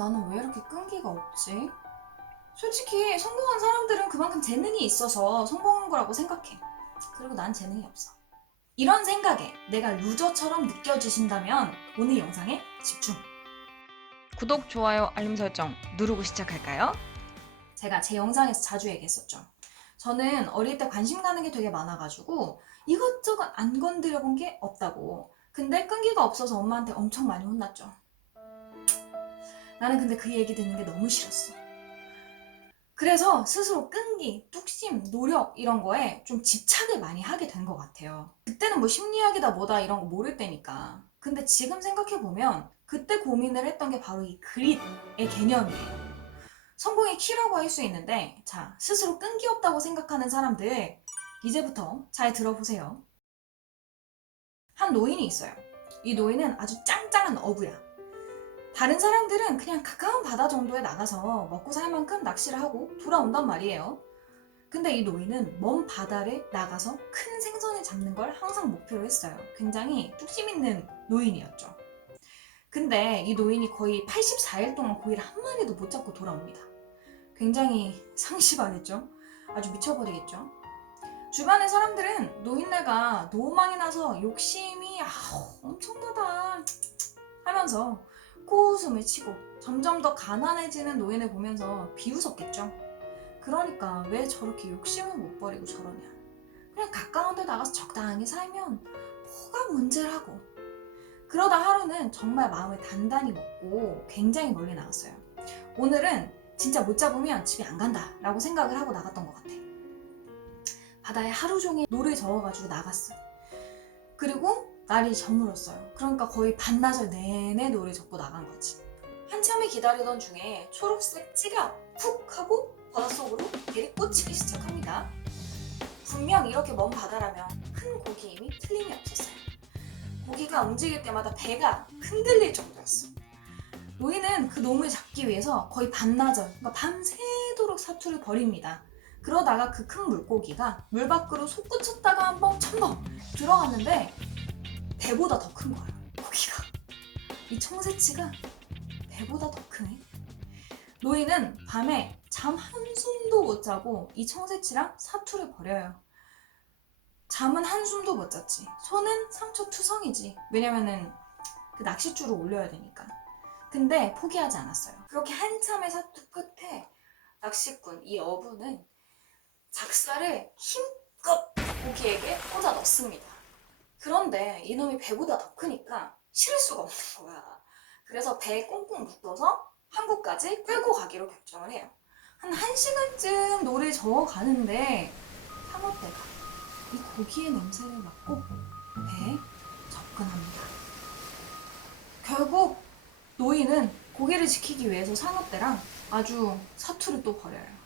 나는 왜 이렇게 끈기가 없지? 솔직히 성공한 사람들은 그만큼 재능이 있어서 성공한 거라고 생각해. 그리고 난 재능이 없어. 이런 생각에 내가 루저처럼 느껴지신다면 오늘 영상에 집중. 구독, 좋아요, 알림 설정 누르고 시작할까요? 제가 제 영상에서 자주 얘기했었죠. 저는 어릴 때 관심 가는 게 되게 많아가지고 이것저것 안 건드려 본 게 없다고. 근데 끈기가 없어서 엄마한테 엄청 많이 혼났죠. 나는 근데 그 얘기 듣는 게 너무 싫었어. 그래서 스스로 끈기, 뚝심, 노력 이런 거에 좀 집착을 많이 하게 된 것 같아요. 그때는 뭐 심리학이다 뭐다 이런 거 모를 때니까. 근데 지금 생각해보면 그때 고민을 했던 게 바로 이 그릿의 개념이에요. 성공의 키라고 할 수 있는데, 자, 스스로 끈기 없다고 생각하는 사람들 이제부터 잘 들어보세요. 한 노인이 있어요. 이 노인은 아주 짱짱한 어부야. 다른 사람들은 그냥 가까운 바다 정도에 나가서 먹고 살 만큼 낚시를 하고 돌아온단 말이에요. 근데 이 노인은 먼 바다를 나가서 큰 생선을 잡는 걸 항상 목표로 했어요. 굉장히 뚝심 있는 노인이었죠. 근데 이 노인이 거의 84일 동안 고기를 한 마리도 못 잡고 돌아옵니다. 굉장히 상심하겠죠? 아주 미쳐버리겠죠? 주변의 사람들은 노인네가 노망이 나서 욕심이 엄청나다 하면서 코웃음을 치고 점점 더 가난해지는 노인을 보면서 비웃었겠죠. 그러니까 왜 저렇게 욕심을 못 버리고 저러냐. 그냥 가까운 데 나가서 적당히 살면 뭐가 문제라고. 그러다 하루는 정말 마음을 단단히 먹고 굉장히 멀리 나갔어요. 오늘은 진짜 못 잡으면 집에 안 간다 라고 생각을 하고 나갔던 것 같아. 바다에 하루 종일 노를 저어가지고 나갔어. 그리고 날이 저물었어요. 그러니까 거의 반나절 내내 노를 젓고 나간 거지. 한참을 기다리던 중에 초록색 찌가 훅 하고 바닷속으로 배를 꽂히기 시작합니다. 분명 이렇게 먼 바다라면 큰 고기임이 틀림이 없었어요. 고기가 움직일 때마다 배가 흔들릴 정도였어. 노인은 그 놈을 잡기 위해서 거의 반나절, 그러니까 밤새도록 사투를 벌입니다. 그러다가 그 큰 물고기가 물 밖으로 솟구쳤다가 한번 첨벙 들어갔는데 배보다 더 큰 거야, 고기가. 이 청새치가 배보다 더 크네. 노인은 밤에 잠 한숨도 못 자고 이 청새치랑 사투를 벌여요. 잠은 한숨도 못 잤지. 손은 상처투성이지. 왜냐면은 그 낚싯줄을 올려야 되니까. 근데 포기하지 않았어요. 그렇게 한참의 사투 끝에 낚시꾼, 이 어부는 작살을 힘껏 고기에게 꽂아 넣습니다. 그런데 이놈이 배보다 더 크니까 실을 수가 없는 거야. 그래서 배에 꽁꽁 묶어서 항구까지 끌고 가기로 결정을 해요. 한 1시간쯤 노를 저어 가는데 상어떼가 이 고기의 냄새를 맡고 배에 접근합니다. 결국 노인은 고기를 지키기 위해서 상어떼랑 아주 사투를 또 벌여요.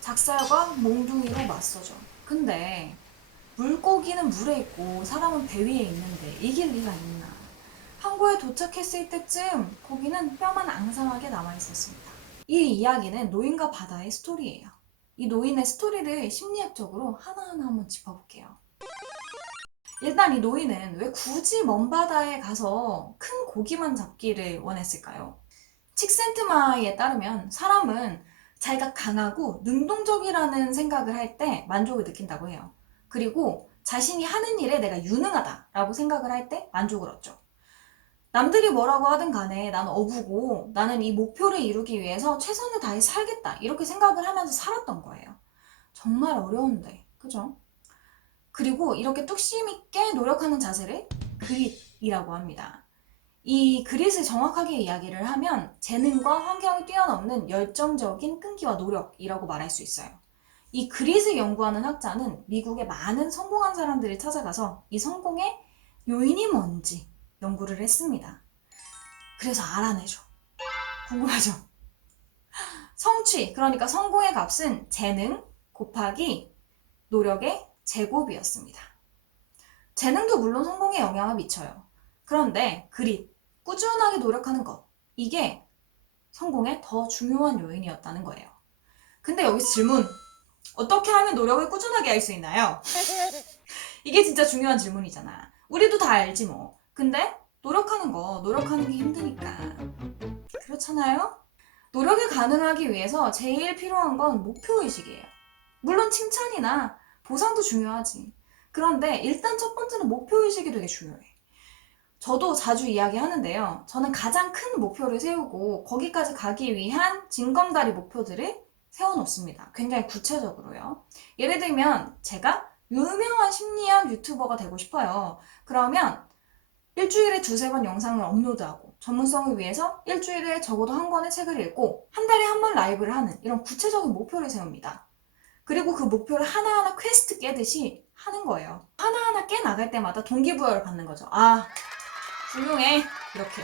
작살과 몽둥이로 맞서죠. 근데 물고기는 물에 있고 사람은 배 위에 있는데 이길 리가 있나. 항구에 도착했을 때쯤 고기는 뼈만 앙상하게 남아있었습니다. 이 이야기는 노인과 바다의 스토리예요. 이 노인의 스토리를 심리학적으로 하나하나 한번 짚어볼게요. 일단 이 노인은 왜 굳이 먼 바다에 가서 큰 고기만 잡기를 원했을까요? 칙센트마에 따르면 사람은 자기가 강하고 능동적이라는 생각을 할 때 만족을 느낀다고 해요. 그리고 자신이 하는 일에 내가 유능하다라고 생각을 할 때 만족을 얻죠. 남들이 뭐라고 하든 간에 나는 어부고 나는 이 목표를 이루기 위해서 최선을 다해 살겠다 이렇게 생각을 하면서 살았던 거예요. 정말 어려운데, 그죠? 그리고 이렇게 뚝심 있게 노력하는 자세를 그릿이라고 합니다. 이 그릿을 정확하게 이야기를 하면 재능과 환경을 뛰어넘는 열정적인 끈기와 노력이라고 말할 수 있어요. 이 그릿을 연구하는 학자는 미국의 많은 성공한 사람들을 찾아가서 이 성공의 요인이 뭔지 연구를 했습니다. 그래서 알아내죠. 궁금하죠? 성취, 그러니까 성공의 값은 재능 곱하기 노력의 제곱이었습니다. 재능도 물론 성공에 영향을 미쳐요. 그런데 그릿, 꾸준하게 노력하는 것, 이게 성공의 더 중요한 요인이었다는 거예요. 근데 여기서 질문, 어떻게 하면 노력을 꾸준하게 할 수 있나요? 이게 진짜 중요한 질문이잖아. 우리도 다 알지 뭐. 근데 노력하는 게 힘드니까. 그렇잖아요? 노력이 가능하기 위해서 제일 필요한 건 목표의식이에요. 물론 칭찬이나 보상도 중요하지. 그런데 일단 첫 번째는 목표의식이 되게 중요해. 저도 자주 이야기하는데요. 저는 가장 큰 목표를 세우고 거기까지 가기 위한 징검다리 목표들을 세워놓습니다. 굉장히 구체적으로요. 예를 들면 제가 유명한 심리학 유튜버가 되고 싶어요. 그러면 일주일에 두세 번 영상을 업로드하고 전문성을 위해서 일주일에 적어도 한 권의 책을 읽고 한 달에 한 번 라이브를 하는 이런 구체적인 목표를 세웁니다. 그리고 그 목표를 하나하나 퀘스트 깨듯이 하는 거예요. 하나하나 깨나갈 때마다 동기부여를 받는 거죠. 아, 훌륭해. 이렇게.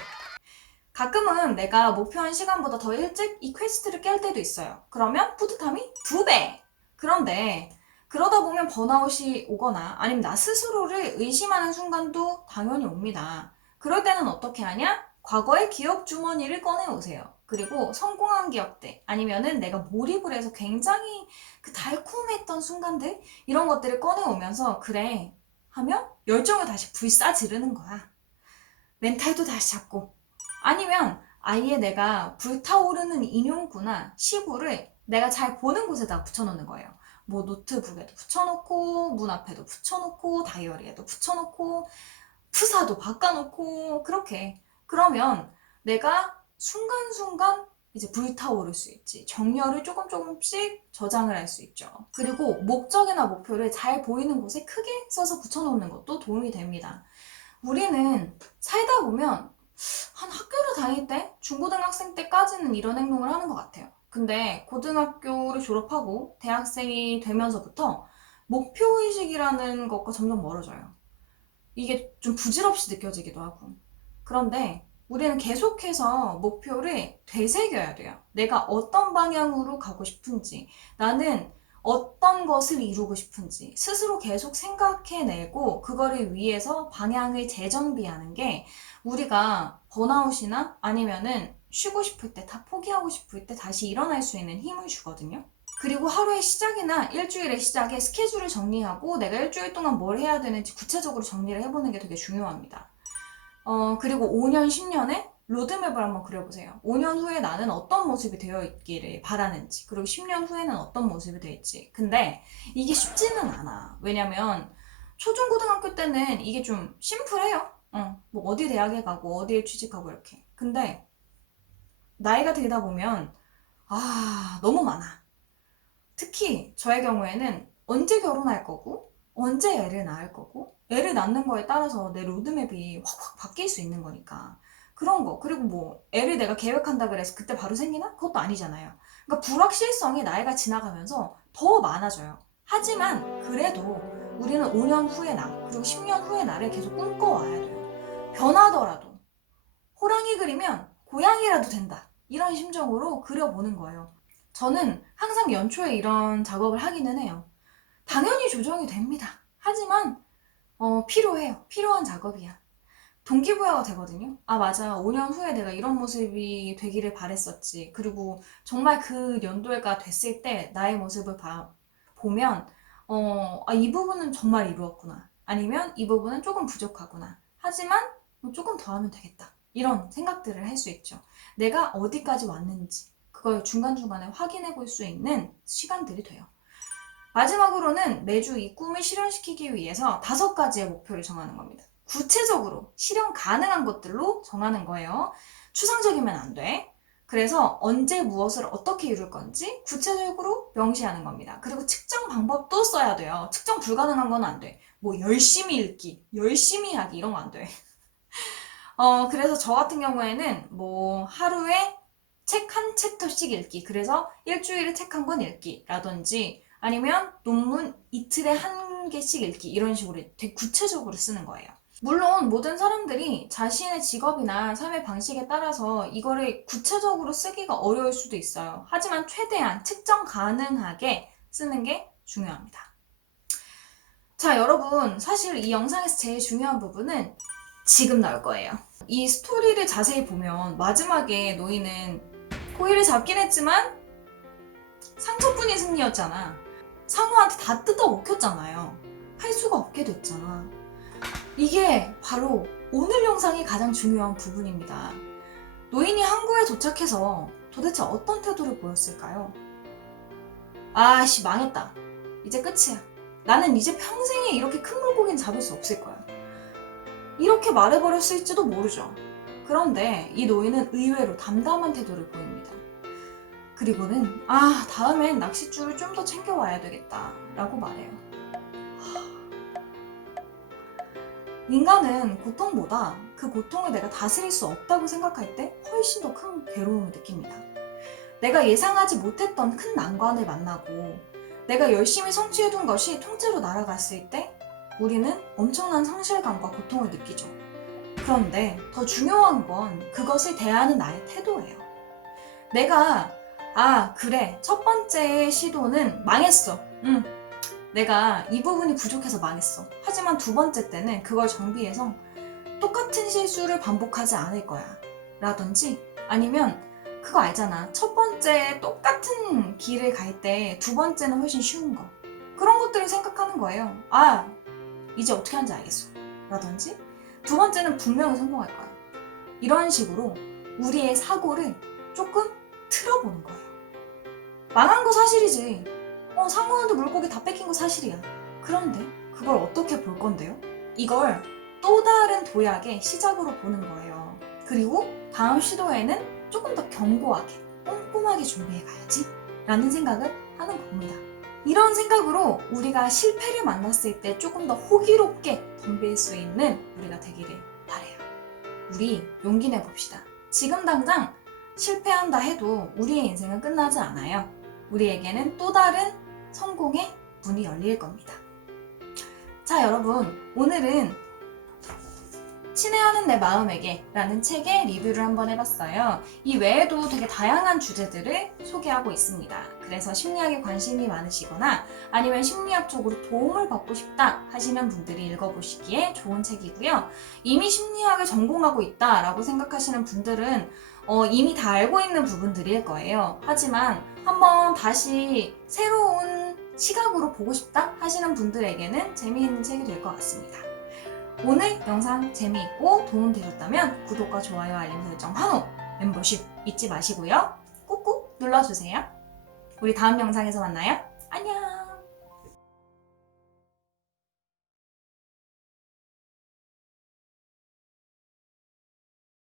가끔은 내가 목표한 시간보다 더 일찍 이 퀘스트를 깰 때도 있어요. 그러면 뿌듯함이 2배! 그런데 그러다 보면 번아웃이 오거나 아니면 나 스스로를 의심하는 순간도 당연히 옵니다. 그럴 때는 어떻게 하냐? 과거의 기억 주머니를 꺼내오세요. 그리고 성공한 기억들 아니면은 내가 몰입을 해서 굉장히 그 달콤했던 순간들 이런 것들을 꺼내오면서 그래 하며 열정을 다시 불사지르는 거야. 멘탈도 다시 잡고 아니면 아예 내가 불타오르는 인용구나 시구를 내가 잘 보는 곳에다 붙여놓는 거예요. 뭐 노트북에도 붙여놓고 문 앞에도 붙여놓고 다이어리에도 붙여놓고 푸사도 바꿔놓고 그렇게 그러면 내가 순간순간 이제 불타오를 수 있지. 정열을 조금씩 저장을 할 수 있죠. 그리고 목적이나 목표를 잘 보이는 곳에 크게 써서 붙여놓는 것도 도움이 됩니다. 우리는 살다 보면 한 학교를 다닐 때, 중고등학생 때까지는 이런 행동을 하는 것 같아요. 근데 고등학교를 졸업하고 대학생이 되면서부터 목표의식이라는 것과 점점 멀어져요. 이게 좀 부질없이 느껴지기도 하고. 그런데 우리는 계속해서 목표를 되새겨야 돼요. 내가 어떤 방향으로 가고 싶은지, 나는 어떤 것을 이루고 싶은지 스스로 계속 생각해내고 그거를 위해서 방향을 재정비하는 게 우리가 번아웃이나 아니면은 쉬고 싶을 때, 다 포기하고 싶을 때 다시 일어날 수 있는 힘을 주거든요. 그리고 하루의 시작이나 일주일의 시작에 스케줄을 정리하고 내가 일주일 동안 뭘 해야 되는지 구체적으로 정리를 해보는 게 되게 중요합니다. 그리고 5년, 10년에 로드맵을 한번 그려보세요. 5년 후에 나는 어떤 모습이 되어 있기를 바라는지, 그리고 10년 후에는 어떤 모습이 될지. 근데 이게 쉽지는 않아. 왜냐면 초중고등학교 때는 이게 좀 심플해요. 뭐 어디 대학에 가고 어디에 취직하고 이렇게. 근데 나이가 들다 보면 너무 많아. 특히 저의 경우에는 언제 결혼할 거고 언제 애를 낳을 거고 애를 낳는 거에 따라서 내 로드맵이 확 바뀔 수 있는 거니까 그런 거. 그리고 뭐 애를 내가 계획한다 그래서 그때 바로 생기나? 그것도 아니잖아요. 그러니까 불확실성이 나이가 지나가면서 더 많아져요. 하지만 그래도 우리는 5년 후의 나 그리고 10년 후의 나를 계속 꿈꿔와야 돼요. 변하더라도 호랑이 그리면 고양이라도 된다. 이런 심정으로 그려보는 거예요. 저는 항상 연초에 이런 작업을 하기는 해요. 당연히 조정이 됩니다. 하지만 필요해요. 필요한 작업이야. 동기부여가 되거든요. 아, 맞아. 5년 후에 내가 이런 모습이 되기를 바랬었지. 그리고 정말 그 연도가 됐을 때 나의 모습을 보면 이 부분은 정말 이루었구나. 아니면 이 부분은 조금 부족하구나. 하지만 조금 더 하면 되겠다. 이런 생각들을 할 수 있죠. 내가 어디까지 왔는지 그걸 중간중간에 확인해 볼 수 있는 시간들이 돼요. 마지막으로는 매주 이 꿈을 실현시키기 위해서 5가지의 목표를 정하는 겁니다. 구체적으로 실현 가능한 것들로 정하는 거예요. 추상적이면 안 돼. 그래서 언제 무엇을 어떻게 이룰 건지 구체적으로 명시하는 겁니다. 그리고 측정 방법도 써야 돼요. 측정 불가능한 건 안 돼. 뭐 열심히 읽기, 열심히 하기 이런 거 안 돼. 그래서 저 같은 경우에는 뭐 하루에 책 한 챕터씩 읽기. 그래서 일주일에 책 한 권 읽기라든지 아니면 논문 이틀에 1개씩 읽기 이런 식으로 되게 구체적으로 쓰는 거예요. 물론 모든 사람들이 자신의 직업이나 삶의 방식에 따라서 이거를 구체적으로 쓰기가 어려울 수도 있어요. 하지만 최대한 측정 가능하게 쓰는 게 중요합니다. 자, 여러분, 사실 이 영상에서 제일 중요한 부분은 지금 나올 거예요. 이 스토리를 자세히 보면 마지막에 노이는 고의를 잡긴 했지만 상처뿐인 승리였잖아. 상우한테 다 뜯어 먹혔잖아요. 할 수가 없게 됐잖아. 이게 바로 오늘 영상이 가장 중요한 부분입니다. 노인이 항구에 도착해서 도대체 어떤 태도를 보였을까요? 아씨, 망했다. 이제 끝이야. 나는 이제 평생에 이렇게 큰 물고기는 잡을 수 없을 거야. 이렇게 말해버렸을지도 모르죠. 그런데 이 노인은 의외로 담담한 태도를 보입니다. 그리고는 다음엔 낚싯줄을 좀 더 챙겨와야 되겠다 라고 말해요. 인간은 고통보다 그 고통을 내가 다스릴 수 없다고 생각할 때 훨씬 더 큰 괴로움을 느낍니다. 내가 예상하지 못했던 큰 난관을 만나고 내가 열심히 성취해둔 것이 통째로 날아갔을 때 우리는 엄청난 상실감과 고통을 느끼죠. 그런데 더 중요한 건 그것을 대하는 나의 태도예요. 내가 그래, 첫 번째 시도는 망했어. 내가 이 부분이 부족해서 망했어. 하지만 두 번째 때는 그걸 정비해서 똑같은 실수를 반복하지 않을 거야. 라든지 아니면 그거 알잖아. 첫 번째 똑같은 길을 갈 때 두 번째는 훨씬 쉬운 거. 그런 것들을 생각하는 거예요. 이제 어떻게 하는지 알겠어. 라든지 두 번째는 분명히 성공할 거야. 이런 식으로 우리의 사고를 조금 틀어보는 거예요. 망한 거 사실이지. 상어한테 물고기 다 뺏긴 거 사실이야. 그런데 그걸 어떻게 볼 건데요? 이걸 또 다른 도약의 시작으로 보는 거예요. 그리고 다음 시도에는 조금 더 견고하게, 꼼꼼하게 준비해 가야지 라는 생각을 하는 겁니다. 이런 생각으로 우리가 실패를 만났을 때 조금 더 호기롭게 덤빌 수 있는 우리가 되기를 바라요. 우리 용기 내봅시다. 지금 당장 실패한다 해도 우리의 인생은 끝나지 않아요. 우리에게는 또 다른 성공의 문이 열릴 겁니다. 자, 여러분, 오늘은 친애하는 내 마음에게 라는 책의 리뷰를 한번 해봤어요. 이 외에도 되게 다양한 주제들을 소개하고 있습니다. 그래서 심리학에 관심이 많으시거나 아니면 심리학적으로 도움을 받고 싶다 하시는 분들이 읽어보시기에 좋은 책이고요. 이미 심리학을 전공하고 있다라고 생각하시는 분들은 이미 다 알고 있는 부분들일 거예요. 하지만 한번 다시 새로운 시각으로 보고 싶다 하시는 분들에게는 재미있는 책이 될 것 같습니다. 오늘 영상 재미있고 도움되셨다면 구독과 좋아요, 알림 설정, 환호, 멤버십 잊지 마시고요. 꾹꾹 눌러주세요. 우리 다음 영상에서 만나요. 안녕!